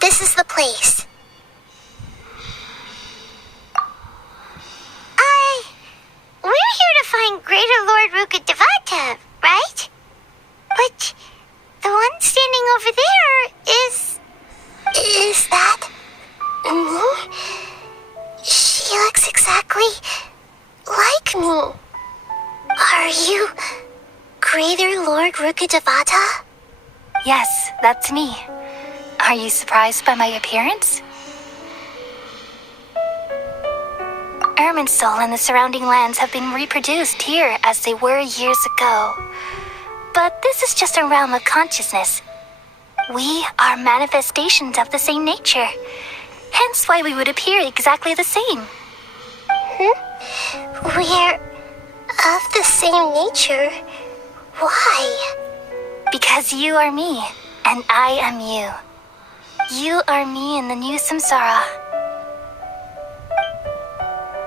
this is the place. We're here to find Greater Lord Rukkhadevata, right? But the one standing over there is... Is that... me? She looks exactly like me. Are you Greater Lord Rukkhadevata? Yes, that's me. Are you surprised by my appearance? Irminsul and the surrounding lands have been reproduced here as they were years ago. But this is just a realm of consciousness. We are manifestations of the same nature. Hence why we would appear exactly the same. We're of the same nature? Why? Because you are me, and I am you. You are me in the new samsara.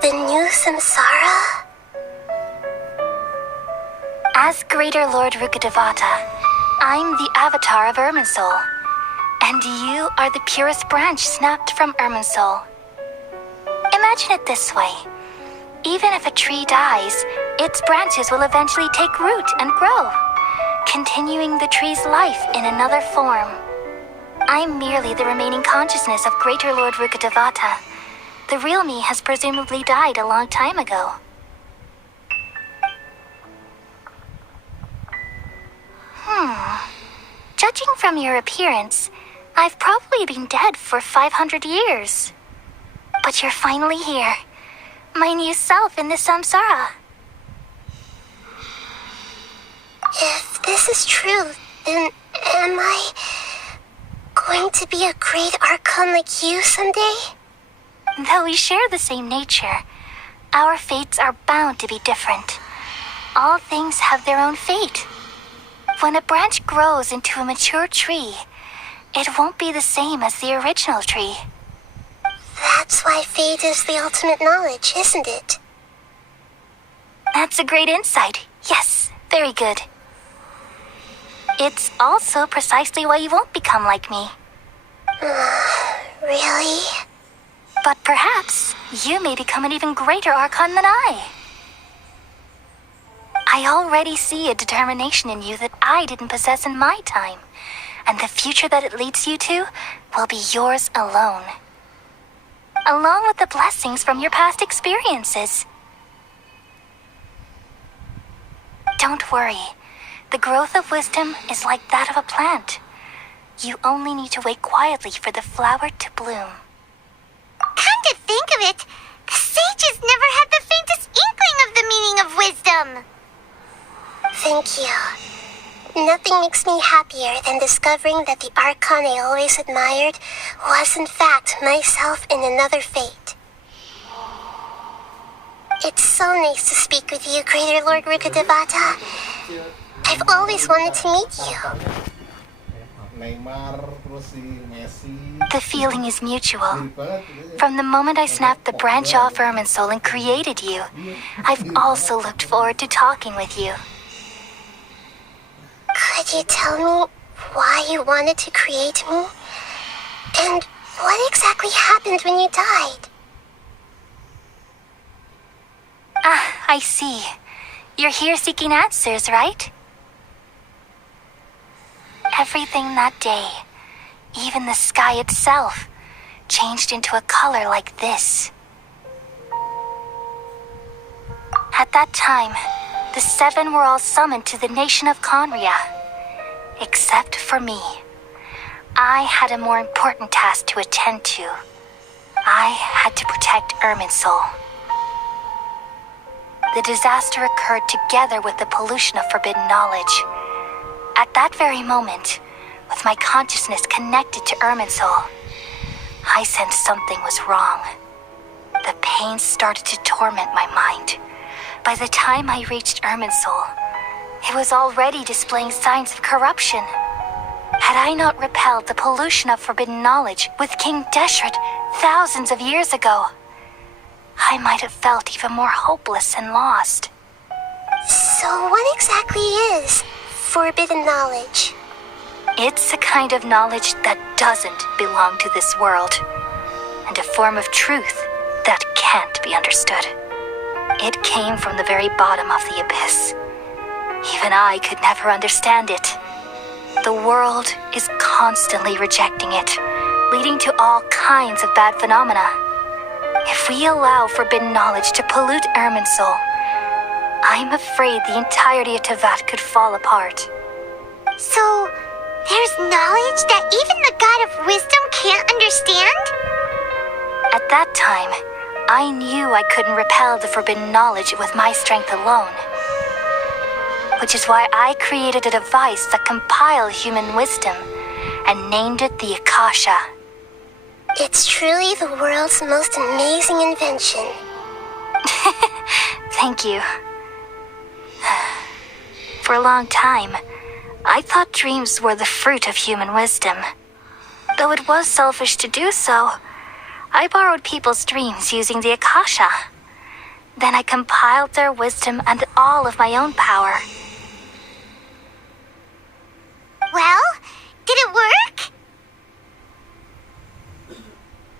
The new samsara? As Greater Lord Rukkhadevata, I'm the avatar of Irminsul, and you are the purest branch snapped from Irminsul. Imagine it this way. Even if a tree dies, its branches will eventually take root and grow, continuing the tree's life in another form. I'm merely the remaining consciousness of Greater Lord Rukkhadevata. The real me has presumably died a long time ago. Judging from your appearance, I've probably been dead for 500 years. But you're finally here. My new self in the samsara. If this is true, then am I going to be a great archon like you someday? Though we share the same nature, our fates are bound to be different. All things have their own fate. When a branch grows into a mature tree, it won't be the same as the original tree. That's why fate is the ultimate knowledge, isn't it? That's a great insight. Yes, very good. It's also precisely why you won't become like me. Really? But perhaps you may become an even greater archon than I. I already see a determination in you that I didn't possess in my time, and the future that it leads you to will be yours alone, along with the blessings from your past experiences. Don't worry. The growth of wisdom is like that of a plant. You only need to wait quietly for the flower to bloom. Come to think of it, the sages never had the faintest inkling of the meaning of wisdom. Thank you. Nothing makes me happier than discovering that the archon I always admired was in fact myself in another fate. It's so nice to speak with you, Greater Lord Rukkhadevata. I've always wanted to meet you. The feeling is mutual. From the moment I snapped the branch off Irminsul and created you, I've also looked forward to talking with you. Could you tell me why you wanted to create me? And what exactly happened when you died? Ah, I see. You're here seeking answers, right? Everything that day, even the sky itself, changed into a color like this. At that time, the seven were all summoned to the nation of Conria, except for me. I had a more important task to attend to. I had to protect Irminsul. The disaster occurred together with the pollution of forbidden knowledge. At that very moment, with my consciousness connected to Irminsul, I sensed something was wrong. The pain started to torment my mind. By the time I reached Irminsul, it was already displaying signs of corruption. Had I not repelled the pollution of forbidden knowledge with King Deshret thousands of years ago, I might have felt even more hopeless and lost. So what exactly is forbidden knowledge? It's a kind of knowledge that doesn't belong to this world, and a form of truth that can't be understood. It came from the very bottom of the abyss. Even I could never understand it. The world is constantly rejecting it, leading to all kinds of bad phenomena. If we allow forbidden knowledge to pollute Irminsul, I'm afraid the entirety of Tevat could fall apart. So, there's knowledge that even the God of Wisdom can't understand? At that time, I knew I couldn't repel the forbidden knowledge with my strength alone. Which is why I created a device that compiled human wisdom and named it the Akasha. It's truly the world's most amazing invention. Thank you. For a long time, I thought dreams were the fruit of human wisdom. Though it was selfish to do so, I borrowed people's dreams using the Akasha. Then I compiled their wisdom and all of my own power. Well, did it work?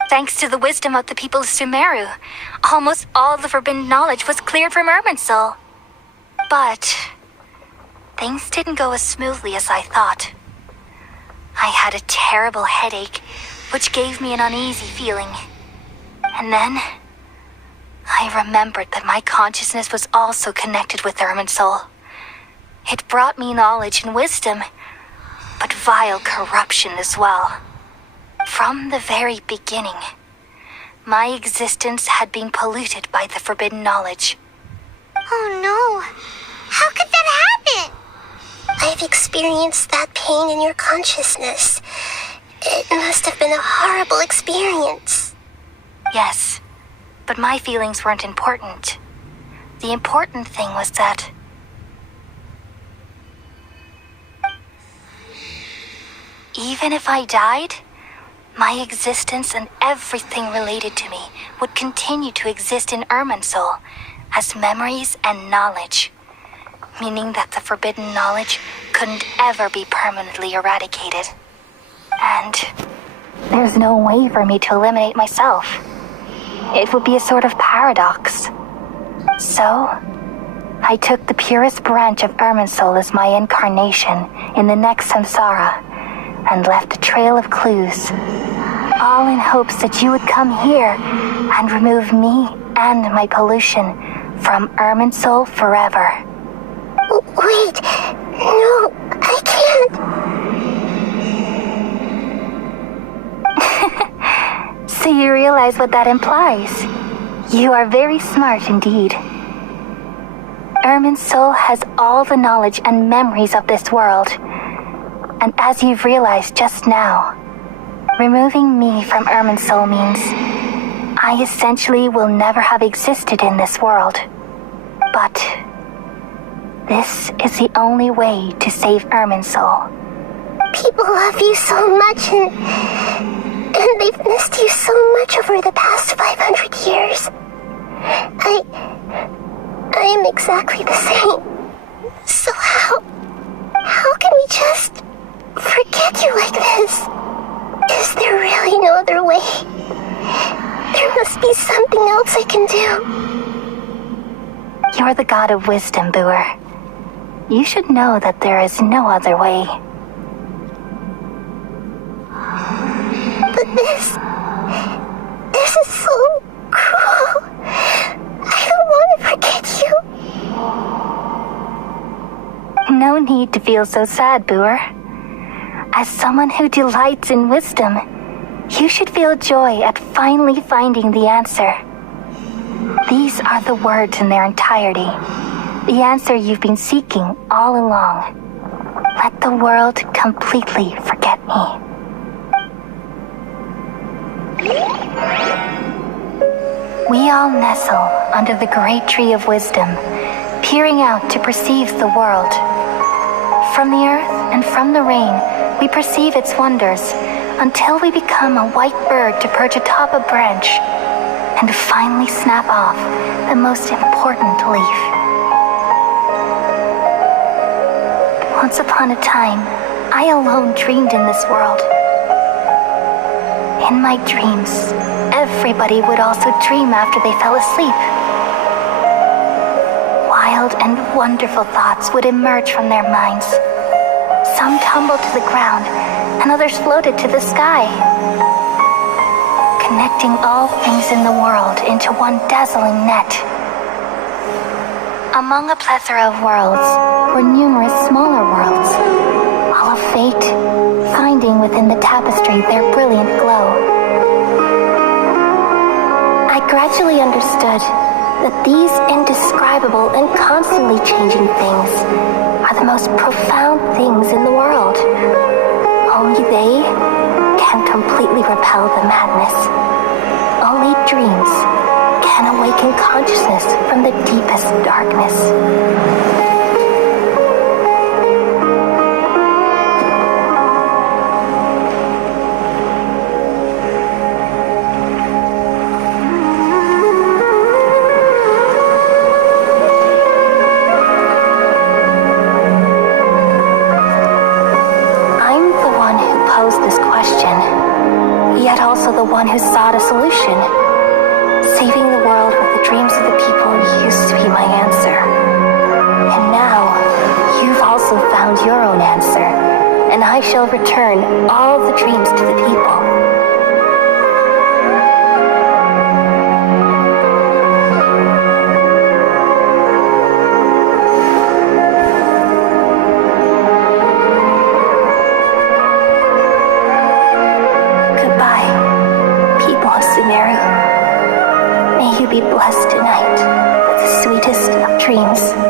Thanks to the wisdom of the people of Sumeru, almost all the forbidden knowledge was cleared from Irminsul. But things didn't go as smoothly as I thought. I had a terrible headache, which gave me an uneasy feeling. And then I remembered that my consciousness was also connected with Irminsul. It brought me knowledge and wisdom, but vile corruption as well. From the very beginning, my existence had been polluted by the forbidden knowledge. Oh no! How could that happen? I've experienced that pain in your consciousness. It must have been a horrible experience. Yes, but my feelings weren't important. The important thing was that even if I died, my existence and everything related to me would continue to exist in Irminsul as memories and knowledge, meaning that the forbidden knowledge couldn't ever be permanently eradicated. And there's no way for me to eliminate myself. It would be a sort of paradox. So, I took the purest branch of Irminsul as my incarnation in the next samsara, and left a trail of clues, all in hopes that you would come here and remove me and my pollution from Irminsul forever. Wait, no, I can't. So you realize what that implies? You are very smart indeed. Irminsul has all the knowledge and memories of this world. And as you've realized just now, removing me from Irminsul means I essentially will never have existed in this world. But this is the only way to save Irminsul. People love you so much and they've missed you so much over the past 500 years. I am exactly the same. So how can we just forget you like this? Is there really no other way? There must be something else I can do. You're the god of wisdom, Boer. You should know that there is no other way. But this is so cruel. I don't want to forget you. No need to feel so sad, Boer. As someone who delights in wisdom, you should feel joy at finally finding the answer. These are the words in their entirety, the answer you've been seeking all along. Let the world completely forget me. We all nestle under the great tree of wisdom, peering out to perceive the world. From the earth and from the rain, we perceive its wonders until we become a white bird to perch atop a branch and finally snap off the most important leaf. Once upon a time, I alone dreamed in this world. In my dreams, everybody would also dream after they fell asleep. Wild and wonderful thoughts would emerge from their minds. Some tumbled to the ground, and others floated to the sky, connecting all things in the world into one dazzling net. Among a plethora of worlds were numerous smaller worlds, all of fate, finding within the tapestry their brilliant glow. I gradually understood that these indescribable and constantly changing things are the most profound things in the world. Only they can completely repel the madness. Only dreams can awaken consciousness from the deepest darkness. Yet also the one who sought a solution. Saving the world with the dreams of the people used to be my answer. And now, you've also found your own answer, and I shall return all the dreams to the people. May you be blessed tonight with the sweetest of dreams.